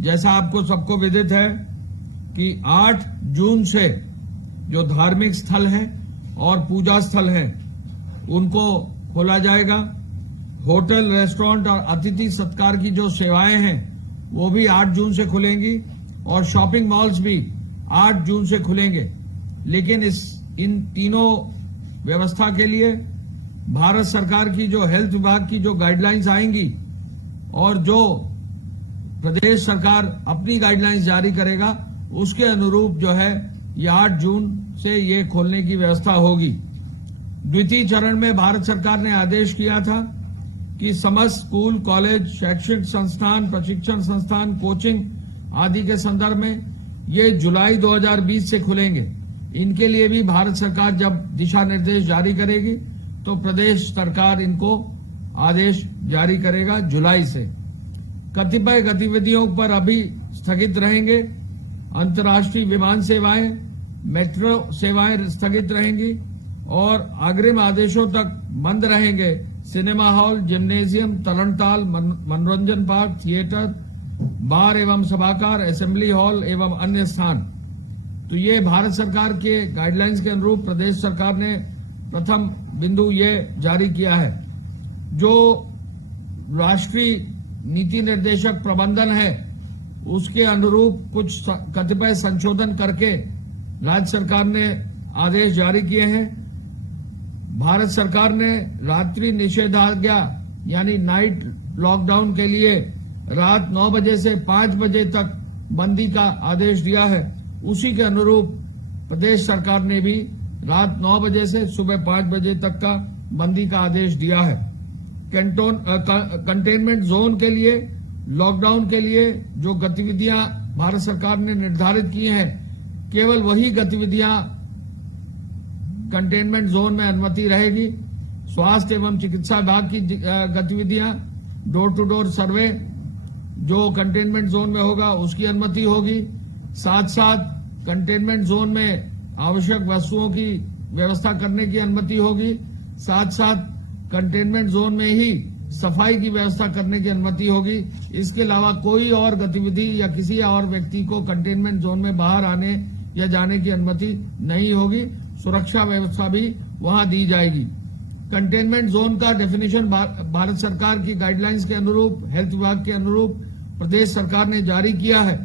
जैसा आपको सबको विदित है कि 8 जून से जो धार्मिक स्थल हैं और पूजा स्थल हैं उनको खोला जाएगा। होटल, रेस्टोरेंट और अतिथि सत्कार की जो सेवाएं हैं वो भी 8 जून से खुलेंगी और शॉपिंग मॉल्स भी 8 जून से खुलेंगे। लेकिन इन तीनों व्यवस्था के लिए भारत सरकार की जो हेल्थ विभाग की जो गाइडलाइंस आएंगी और जो प्रदेश सरकार अपनी गाइडलाइंस जारी करेगा उसके अनुरूप जो है ये 8 जून से ये खोलने की व्यवस्था होगी। द्वितीय चरण में भारत सरकार ने आदेश किया था कि समस्त स्कूल, कॉलेज, शैक्षिक संस्थान, प्रशिक्षण संस्थान, कोचिंग आदि के संदर्भ में ये जुलाई 2020 से खुलेंगे। इनके लिए भी भारत सरकार जब दिशा निर्देश जारी करेगी तो प्रदेश सरकार इनको आदेश जारी करेगा जुलाई से। कतिपय गतिविधियों पर अभी स्थगित रहेंगे। अंतर्राष्ट्रीय विमान सेवाएं, मेट्रो सेवाएं स्थगित रहेंगी और अग्रिम आदेशों तक बंद रहेंगे सिनेमा हॉल, जिम्नेजियम, तरणताल, मनोरंजन पार्क, थिएटर, बार एवं सभागार, असेंबली हॉल एवं अन्य स्थान। तो ये भारत सरकार के गाइडलाइंस के अनुरूप प्रदेश सरकार ने प्रथम बिंदु ये जारी किया है। जो राष्ट्रीय नीति निर्देशक प्रबंधन है उसके अनुरूप कुछ कतिपय संशोधन करके राज्य सरकार ने आदेश जारी किए हैं। भारत सरकार ने रात्रि निषेधाज्ञा यानी नाइट लॉकडाउन के लिए रात 9 बजे से 5 बजे तक बंदी का आदेश दिया है। उसी के अनुरूप प्रदेश सरकार ने भी रात 9 बजे से सुबह 5 बजे तक का बंदी का आदेश दिया है। कंटेनमेंट जोन के लिए, लॉकडाउन के लिए जो गतिविधियां भारत सरकार ने निर्धारित की हैं, केवल वही गतिविधियां कंटेनमेंट जोन में अनुमति रहेगी। स्वास्थ्य एवं चिकित्सा विभाग की गतिविधियां, डोर टू डोर सर्वे जो कंटेनमेंट जोन में होगा उसकी अनुमति होगी। साथ साथ कंटेनमेंट जोन में आवश्यक वस्तुओं की व्यवस्था करने की अनुमति होगी। साथ साथ कंटेनमेंट जोन में ही सफाई की व्यवस्था करने की अनुमति होगी। इसके अलावा कोई और गतिविधि या किसी और व्यक्ति को कंटेनमेंट जोन में बाहर आने या जाने की अनुमति नहीं होगी। सुरक्षा व्यवस्था भी वहां दी जाएगी। कंटेनमेंट जोन का डेफिनेशन भारत सरकार की गाइडलाइंस के अनुरूप, हेल्थ विभाग के अनुरूप प्रदेश सरकार ने जारी किया है।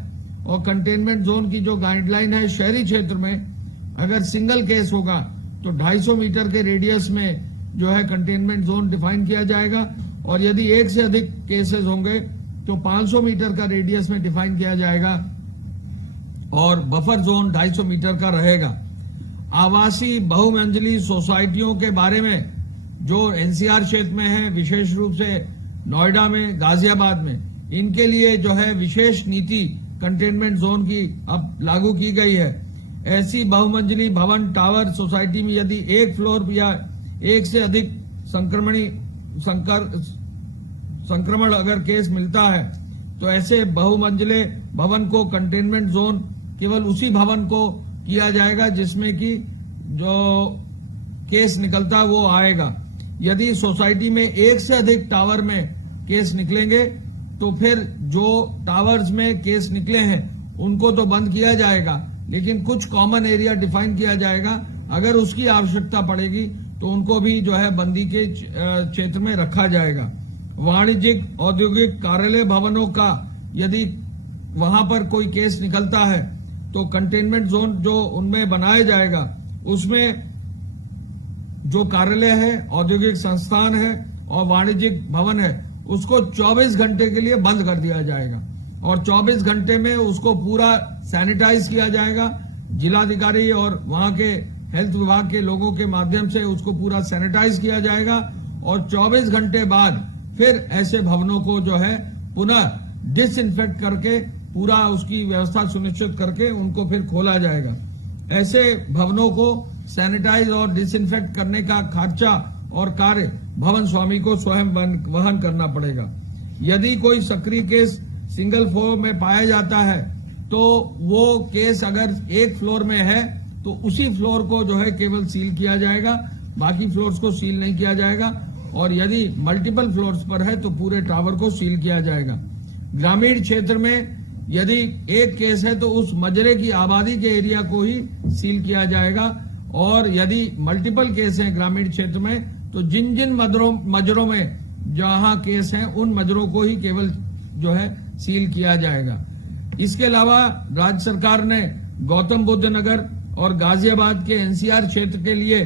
और कंटेनमेंट जोन की जो गाइडलाइन है, शहरी क्षेत्र में अगर सिंगल केस होगा तो 250 मीटर के रेडियस में जो है कंटेनमेंट जोन डिफाइन किया जाएगा और यदि एक से अधिक केसेस होंगे तो 500 मीटर का रेडियस में डिफाइन किया जाएगा और बफर जोन 250 मीटर का रहेगा। आवासीय बहुमंजिली सोसाइटियों के बारे में जो एनसीआर क्षेत्र में है, विशेष रूप से नोएडा में, गाजियाबाद में, इनके लिए जो है विशेष नीति कंटेनमेंट जोन की अब लागू की गई है। ऐसी बहुमंजिली भवन, टावर, सोसाइटी में यदि एक फ्लोर या एक से अधिक संक्रमण अगर केस मिलता है तो ऐसे बहुमंजिले भवन को कंटेनमेंट जोन केवल उसी भवन को किया जाएगा जिसमें कि जो केस निकलता वो आएगा। यदि सोसाइटी में एक से अधिक टावर में केस निकलेंगे तो फिर जो टावर्स में केस निकले हैं उनको तो बंद किया जाएगा, लेकिन कुछ कॉमन एरिया डिफाइन किया जाएगा। अगर उसकी आवश्यकता पड़ेगी तो उनको भी जो है बंदी के क्षेत्र में रखा जाएगा। वाणिज्यिक, औद्योगिक, कार्यालय भवनों का यदि वहां पर कोई केस निकलता है तो कंटेनमेंट जोन जो उनमें बनाया जाएगा उसमें जो कार्यालय है, औद्योगिक संस्थान है और वाणिज्यिक भवन है उसको 24 घंटे के लिए बंद कर दिया जाएगा और 24 घंटे में उसको पूरा सैनिटाइज किया जाएगा। जिलाधिकारी और वहां के हेल्थ विभाग के लोगों के माध्यम से उसको पूरा सैनिटाइज किया जाएगा और 24 घंटे बाद फिर ऐसे भवनों को जो है पुनः डिसइंफेक्ट करके पूरा उसकी व्यवस्था सुनिश्चित करके उनको फिर खोला जाएगा। ऐसे भवनों को सैनिटाइज और डिसइंफेक्ट करने का खर्चा और कार्य भवन स्वामी को स्वयं वहन करना पड़ेगा। यदि कोई सक्रिय केस सिंगल फ्लोर में पाया जाता है तो वो केस अगर एक फ्लोर में है तो उसी फ्लोर को जो है केवल सील किया जाएगा, बाकी फ्लोर्स को सील नहीं किया जाएगा। और यदि मल्टीपल फ्लोर्स पर है तो पूरे टावर को सील किया जाएगा। ग्रामीण क्षेत्र में यदि एक केस है तो उस मजरे की आबादी के एरिया को ही सील किया जाएगा, और यदि मल्टीपल केस हैं ग्रामीण क्षेत्र में तो जिन जिन मजरों में जहां केस हैं उन मजरों को ही केवल जो है सील किया जाएगा। इसके अलावा राज्य सरकार ने गौतम बुद्ध नगर और गाजियाबाद के एनसीआर क्षेत्र के लिए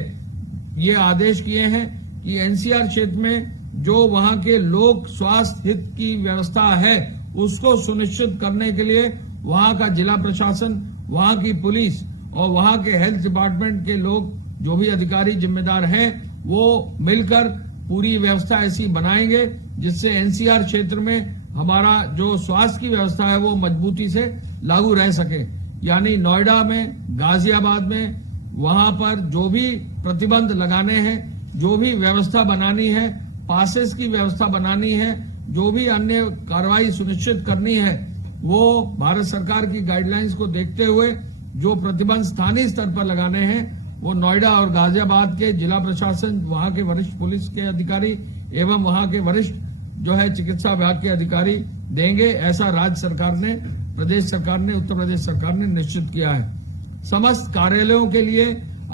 ये आदेश किए हैं कि एनसीआर क्षेत्र में जो वहां के लोक स्वास्थ्य हित की व्यवस्था है उसको सुनिश्चित करने के लिए वहां का जिला प्रशासन, वहां की पुलिस और वहां के हेल्थ डिपार्टमेंट के लोग, जो भी अधिकारी जिम्मेदार हैं, वो मिलकर पूरी व्यवस्था ऐसी बनाएंगे जिससे एनसीआर क्षेत्र में हमारा जो स्वास्थ्य की व्यवस्था है वो मजबूती से लागू रह सके। यानी नोएडा में, गाजियाबाद में, वहां पर जो भी प्रतिबंध लगाने हैं, जो भी व्यवस्था बनानी है, पासेस की व्यवस्था बनानी है, जो भी अन्य कार्रवाई सुनिश्चित करनी है, वो भारत सरकार की गाइडलाइंस को देखते हुए जो प्रतिबंध स्थानीय स्तर पर लगाने हैं वो नोएडा और गाजियाबाद के जिला प्रशासन, वहां के वरिष्ठ पुलिस के अधिकारी एवं वहां के वरिष्ठ जो है चिकित्सा विभाग के अधिकारी देंगे। ऐसा राज्य सरकार ने, प्रदेश सरकार ने, उत्तर प्रदेश सरकार ने निश्चित किया है। समस्त कार्यालयों के लिए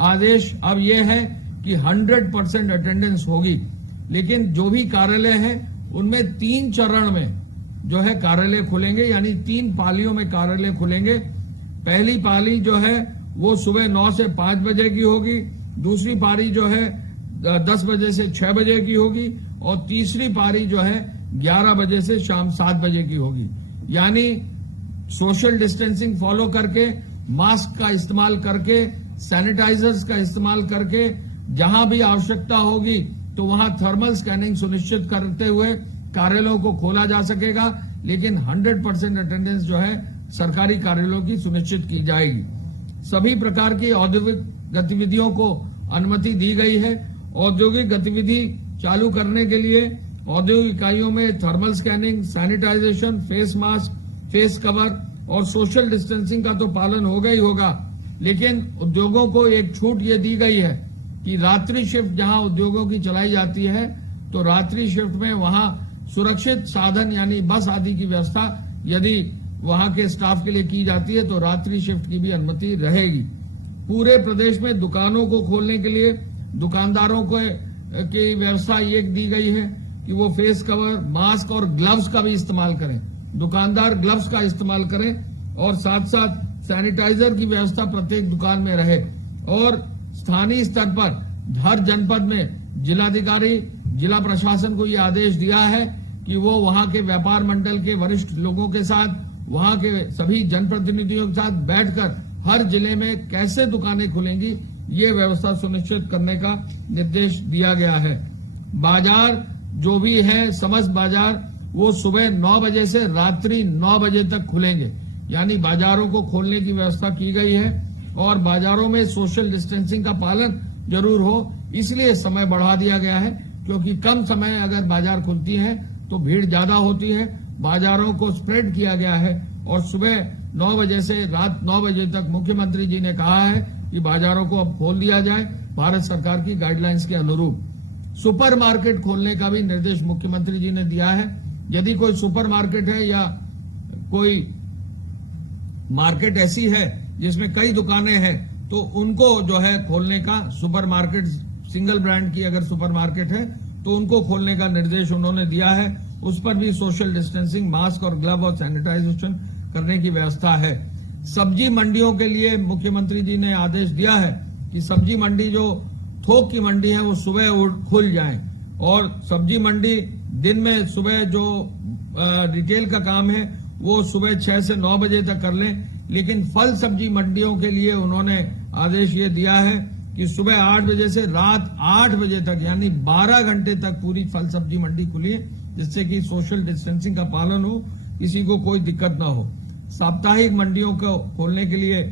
आदेश अब ये है कि 100% अटेंडेंस होगी, लेकिन जो भी कार्यालय है उनमें 3 चरण में जो है कार्यालय खुलेंगे, यानी 3 पालियों में कार्यालय खुलेंगे। पहली पाली जो है वो सुबह 9 से 5 बजे की होगी, दूसरी पारी जो है 10 बजे से 6 बजे की होगी और तीसरी पारी जो है 11 बजे से शाम 7 बजे की होगी। यानी सोशल डिस्टेंसिंग फॉलो करके, मास्क का इस्तेमाल करके, सैनिटाइजर्स का इस्तेमाल करके, जहां भी आवश्यकता होगी तो वहां थर्मल स्कैनिंग सुनिश्चित करते हुए कार्यालयों को खोला जा सकेगा, लेकिन 100% अटेंडेंस जो है सरकारी कार्यालयों की सुनिश्चित की जाएगी। सभी प्रकार की औद्योगिक गतिविधियों को अनुमति दी गई है। औद्योगिक गतिविधि चालू करने के लिए औद्योगिक इकाइयों में thermal scanning, sanitisation, face mask, face cover और सोशल डिस्टेंसिंग का तो पालन होगा ही होगा, लेकिन उद्योगों को एक छूट ये दी गई है कि रात्रि शिफ्ट जहां उद्योगों की चलाई जाती है तो रात्रि शिफ्ट में वहां सुरक्षित साधन यानी बस आदि की व्यवस्था यदि वहां के स्टाफ के लिए की जाती है तो रात्रि शिफ्ट की भी अनुमति रहेगी। पूरे प्रदेश में दुकानों को खोलने के लिए दुकानदारों को की व्यवस्था ये दी गई है कि वो फेस कवर, मास्क और ग्लव्स का भी इस्तेमाल करें। दुकानदार ग्लव्स का इस्तेमाल करें और साथ साथ सैनिटाइजर की व्यवस्था प्रत्येक दुकान में रहे। और स्थानीय स्तर पर हर जनपद में जिलाधिकारी, जिला प्रशासन को ये आदेश दिया है कि वो वहां के व्यापार मंडल के वरिष्ठ लोगों के साथ, वहां के सभी जनप्रतिनिधियों के साथ बैठकर हर जिले में कैसे दुकानें खुलेंगी ये व्यवस्था सुनिश्चित करने का निर्देश दिया गया है। बाजार जो भी है, समस्त बाजार वो सुबह 9 बजे से रात्रि 9 बजे तक खुलेंगे, यानी बाजारों को खोलने की व्यवस्था की गई है। और बाजारों में सोशल डिस्टेंसिंग का पालन जरूर हो, इसलिए समय बढ़ा दिया गया है, क्योंकि कम समय अगर बाजार खुलती है तो भीड़ ज्यादा होती है। बाजारों को स्प्रेड किया गया है और सुबह 9 बजे से रात 9 बजे तक मुख्यमंत्री जी ने कहा है कि बाजारों को अब खोल दिया जाए भारत सरकार की गाइडलाइंस के अनुरूप। सुपर मार्केट खोलने का भी निर्देश मुख्यमंत्री जी ने दिया है। यदि कोई सुपर मार्केट है या कोई मार्केट ऐसी है जिसमें कई दुकानें हैं तो उनको जो है खोलने का, सुपर मार्केट सिंगल ब्रांड की अगर सुपर मार्केट है तो उनको खोलने का निर्देश उन्होंने दिया है। उस पर भी सोशल डिस्टेंसिंग, मास्क और ग्लव और सैनिटाइजेशन करने की व्यवस्था है। सब्जी मंडियों के लिए मुख्यमंत्री जी ने आदेश दिया है कि सब्जी मंडी जो थोक की मंडी है वो सुबह खुल जाएं और सब्जी मंडी दिन में सुबह जो रिटेल का काम है वो सुबह 6 से 9 बजे तक कर लें, लेकिन फल सब्जी मंडियों के लिए उन्होंने आदेश ये दिया है कि सुबह 8 बजे से रात 8 बजे तक यानी 12 घंटे तक पूरी फल सब्जी मंडी खुली है, जिससे कि सोशल डिस्टेंसिंग का पालन हो, किसी को कोई दिक्कत ना हो। साप्ताहिक मंडियों को खोलने के लिए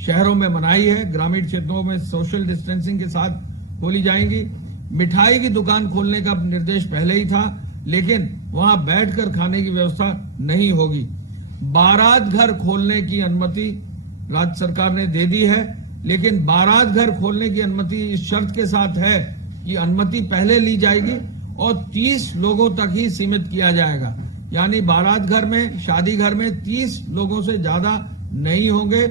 शहरों में मनाही है, ग्रामीण क्षेत्रों में सोशल डिस्टेंसिंग के साथ खोली जाएंगी। मिठाई की दुकान खोलने का निर्देश पहले ही था, लेकिन वहां बैठकर खाने की व्यवस्था नहीं होगी। बारात घर खोलने की अनुमति राज्य सरकार ने दे दी है, लेकिन बारात घर खोलने की अनुमति इस शर्त के साथ है कि अनुमति पहले ली जाएगी और 30 लोगों तक ही सीमित किया जाएगा। यानी बारात घर में, शादी घर में 30 लोगों से ज्यादा नहीं होंगे।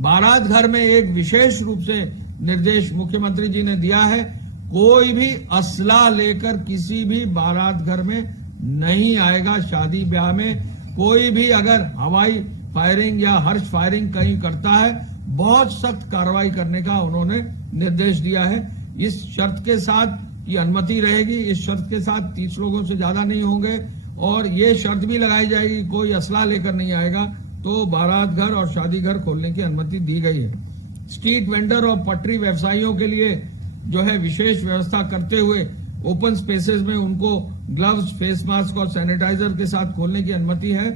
बारात घर में एक विशेष रूप से निर्देश मुख्यमंत्री जी ने दिया है, कोई भी असला लेकर किसी भी बारात घर में नहीं आएगा। शादी ब्याह में कोई भी अगर हवाई फायरिंग या हर्ष फायरिंग कहीं करता है, बहुत सख्त कार्रवाई करने का उन्होंने निर्देश दिया है। इस शर्त के साथ की अनुमति रहेगी, इस शर्त के साथ 30 लोगों से ज्यादा नहीं होंगे और ये शर्त भी लगाई जाएगी कोई असला लेकर नहीं आएगा तो बारात घर और शादी घर खोलने की अनुमति दी गई है। स्ट्रीट वेंडर और पटरी व्यवसायियों के लिए जो है विशेष व्यवस्था करते हुए ओपन स्पेसेस में उनको ग्लव्स, फेस मास्क और सैनिटाइजर के साथ खोलने की अनुमति है।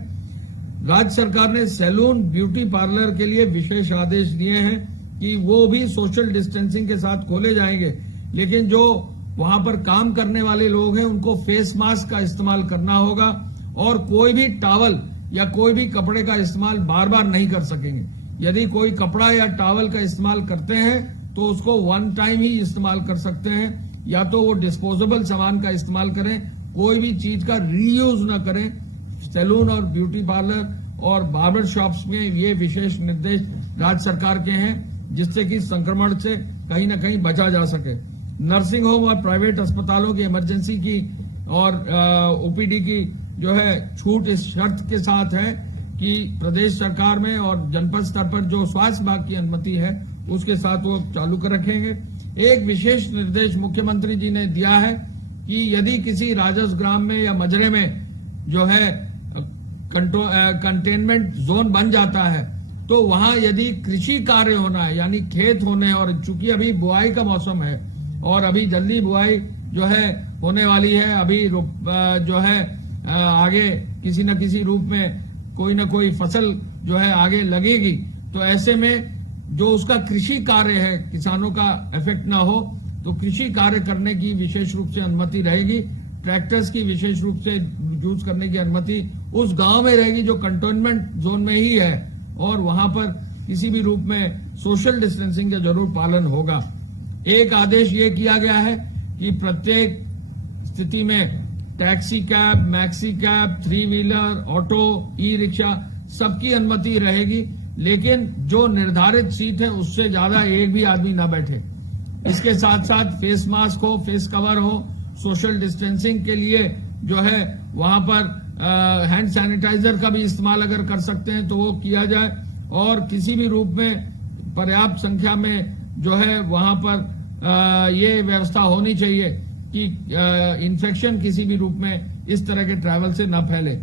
राज्य सरकार ने सैलून, ब्यूटी पार्लर के लिए विशेष आदेश दिए हैं कि वो भी सोशल डिस्टेंसिंग के साथ खोले जाएंगे, लेकिन जो वहां पर काम करने वाले लोग हैं उनको फेस मास्क का इस्तेमाल करना होगा और कोई भी टॉवल या कोई भी कपड़े का इस्तेमाल बार बार नहीं कर सकेंगे। यदि कोई कपड़ा या टॉवल का इस्तेमाल करते हैं तो उसको वन टाइम ही इस्तेमाल कर सकते हैं, या तो वो डिस्पोजेबल सामान का इस्तेमाल करें, कोई भी चीज का रीयूज न करें। सैलून और ब्यूटी पार्लर और बार्बर शॉप्स में ये विशेष निर्देश राज्य सरकार के हैं जिससे कि संक्रमण से कहीं न कहीं बचा जा सके। नर्सिंग होम और प्राइवेट अस्पतालों की इमरजेंसी की और ओपीडी की जो है छूट इस शर्त के साथ है कि प्रदेश सरकार में और जनपद स्तर पर जो स्वास्थ्य विभाग की अनुमति है उसके साथ वो चालू कर रखेंगे। एक विशेष निर्देश मुख्यमंत्री जी ने दिया है कि यदि किसी राजस्व ग्राम में या मजरे में जो है कंटेनमेंट जोन बन जाता है तो वहां यदि कृषि कार्य होना है यानी खेत होने, और चूंकि अभी बुआई का मौसम है और अभी जल्दी बुआई जो है होने वाली है, अभी जो है आगे किसी न किसी रूप में कोई न कोई फसल जो है आगे लगेगी, तो ऐसे में जो उसका कृषि कार्य है किसानों का इफेक्ट ना हो तो कृषि कार्य करने की विशेष रूप से अनुमति रहेगी। ट्रैक्टर्स की विशेष रूप से यूज करने की अनुमति उस गांव में रहेगी जो कंटेनमेंट जोन में ही है और वहां पर किसी भी रूप में सोशल डिस्टेंसिंग का जरूर पालन होगा। एक आदेश ये किया गया है कि प्रत्येक स्थिति में taxi cab, maxi cab, 3 wheeler, auto, e rickshaw सबकी अनुमति रहेगी, लेकिन जो निर्धारित सीट है उससे ज्यादा एक भी आदमी ना बैठे। इसके साथ साथ फेस मास्क हो, फेस कवर हो, सोशल डिस्टेंसिंग के लिए जो है वहां पर हैंड सैनिटाइजर का भी इस्तेमाल अगर कर सकते हैं तो वो किया जाए और किसी भी रूप में पर्याप्त संख्या में जो है वहां पर ये व्यवस्था होनी चाहिए कि इन्फेक्शन किसी भी रूप में इस तरह के ट्रैवल से न फैले।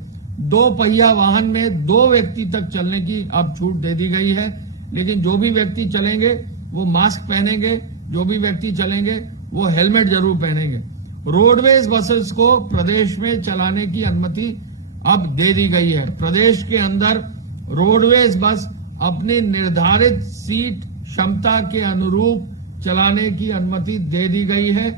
2 पहिया वाहन में 2 व्यक्ति तक चलने की अब छूट दे दी गई है, लेकिन जो भी व्यक्ति चलेंगे वो मास्क पहनेंगे, जो भी व्यक्ति चलेंगे वो हेलमेट जरूर पहनेंगे। रोडवेज बसेस को प्रदेश में चलाने की अनुमति अब दे दी गई है। प्रदेश के अंदर रोडवेज बस अपनी निर्धारित सीट क्षमता के अनुरूप चलाने की अनुमति दे दी गई है।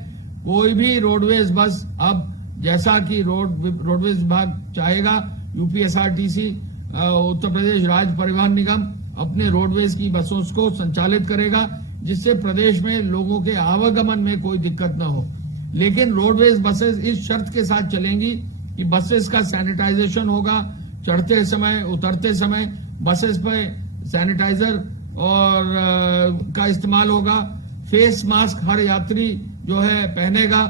कोई भी रोडवेज बस अब जैसा कि रोडवेज विभाग चाहेगा, यूपीएसआरटीसी उत्तर प्रदेश राज्य परिवहन निगम अपने रोडवेज की बसों को संचालित करेगा जिससे प्रदेश में लोगों के आवागमन में कोई दिक्कत न हो। लेकिन रोडवेज बसेस इस शर्त के साथ चलेंगी कि बसेस का सैनिटाइजेशन होगा, चढ़ते समय उतरते समय बसेस पे सैनिटाइजर और का इस्तेमाल होगा। फेस मास्क हर यात्री जो है पहनेगा,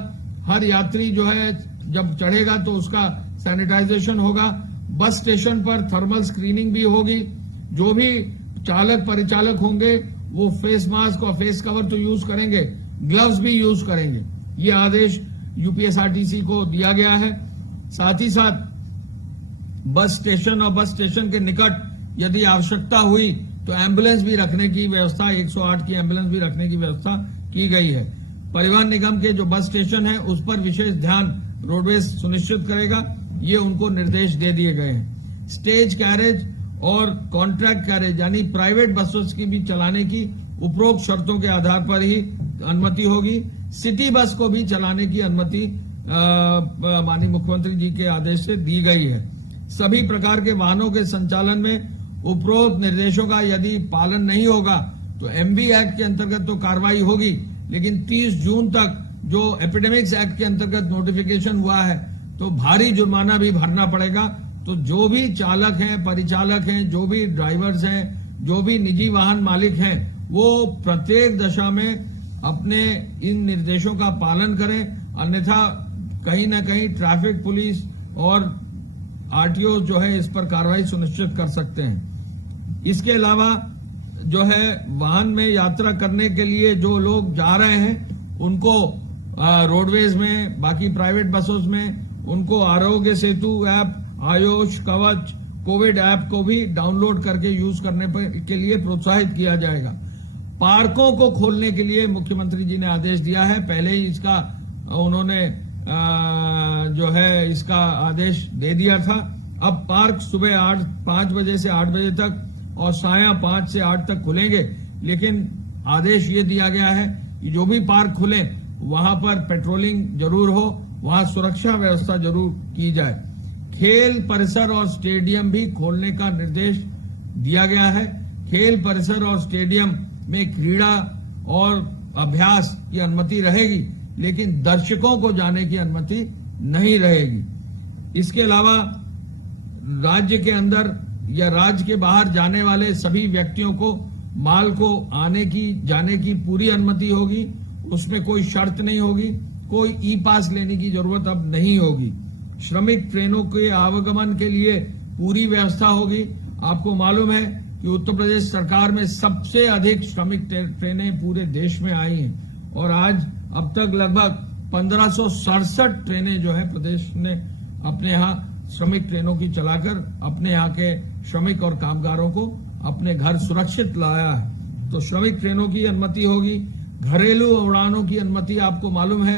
हर यात्री जो है जब चढ़ेगा तो उसका सैनिटाइजेशन होगा। बस स्टेशन पर थर्मल स्क्रीनिंग भी होगी। जो भी चालक परिचालक होंगे वो फेस मास्क और फेस कवर तो यूज करेंगे, ग्लव्स भी यूज करेंगे। ये आदेश यूपीएसआरटीसी को दिया गया है। साथ ही साथ बस स्टेशन और बस स्टेशन के निकट यदि आवश्यकता हुई तो एम्बुलेंस भी रखने की व्यवस्था, 108 की एम्बुलेंस भी रखने की व्यवस्था की गई है। परिवहन निगम के जो बस स्टेशन है उस पर विशेष ध्यान रोडवेज सुनिश्चित करेगा, ये उनको निर्देश दे दिए गए हैं। स्टेज कैरेज और कॉन्ट्रैक्ट कैरेज यानी प्राइवेट बसेस की भी चलाने की उपरोक्त शर्तों के आधार पर ही अनुमति होगी। सिटी बस को भी चलाने की अनुमति माननीय मुख्यमंत्री जी के आदेश से दी गई है। सभी प्रकार के वाहनों के संचालन में उपरोक्त निर्देशों का यदि पालन नहीं होगा तो एमवी एक्ट के अंतर्गत तो कार्रवाई होगी, लेकिन 30 जून तक जो एपिडेमिक्स एक्ट के अंतर्गत नोटिफिकेशन हुआ है तो भारी जुर्माना भी भरना पड़ेगा। तो जो भी चालक हैं, परिचालक हैं, जो भी ड्राइवर्स हैं, जो भी निजी वाहन मालिक हैं, वो प्रत्येक दशा में अपने इन निर्देशों का पालन करें, अन्यथा कहीं ना कहीं ट्रैफिक पुलिस और आरटीओ जो है इस पर कार्रवाई सुनिश्चित कर सकते हैं। इसके अलावा जो है वाहन में यात्रा करने के लिए जो लोग जा रहे हैं उनको रोडवेज में, बाकी प्राइवेट बसों में उनको आरोग्य सेतु ऐप, आयुष कवच, कोविड ऐप को भी डाउनलोड करके यूज करने के लिए प्रोत्साहित किया जाएगा। पार्कों को खोलने के लिए मुख्यमंत्री जी ने आदेश दिया है। पहले ही इसका उन्होंने जो है इसका आदेश दे दिया था। अब पार्क सुबह 5 बजे से 8 बजे तक और साया 5 से 8 तक खुलेंगे, लेकिन आदेश ये दिया गया है कि जो भी पार्क खुले वहां पर पेट्रोलिंग जरूर हो, वहां सुरक्षा व्यवस्था जरूर की जाए। खेल परिसर और स्टेडियम भी खोलने का निर्देश दिया गया है। खेल परिसर और स्टेडियम में क्रीड़ा और अभ्यास की अनुमति रहेगी, लेकिन दर्शकों को जाने की अनुमति नहीं रहेगी। इसके अलावा राज्य के अंदर या राज्य के बाहर जाने वाले सभी व्यक्तियों को माल को आने की, जाने की पूरी अनुमति होगी। उसमें कोई शर्त नहीं होगी, कोई ई पास लेने की जरूरत अब नहीं होगी। श्रमिक ट्रेनों के आवागमन के लिए पूरी व्यवस्था होगी। आपको मालूम है कि उत्तर प्रदेश सरकार में सबसे अधिक श्रमिक ट्रेनें पूरे देश में आई हैं और आज अब तक लगभग 1567 ट्रेनें जो है प्रदेश ने अपने यहाँ श्रमिक ट्रेनों की चलाकर अपने यहाँ के श्रमिक और कामगारों को अपने घर सुरक्षित लाया है। तो श्रमिक ट्रेनों की अनुमति होगी। घरेलू उड़ानों की अनुमति आपको मालूम है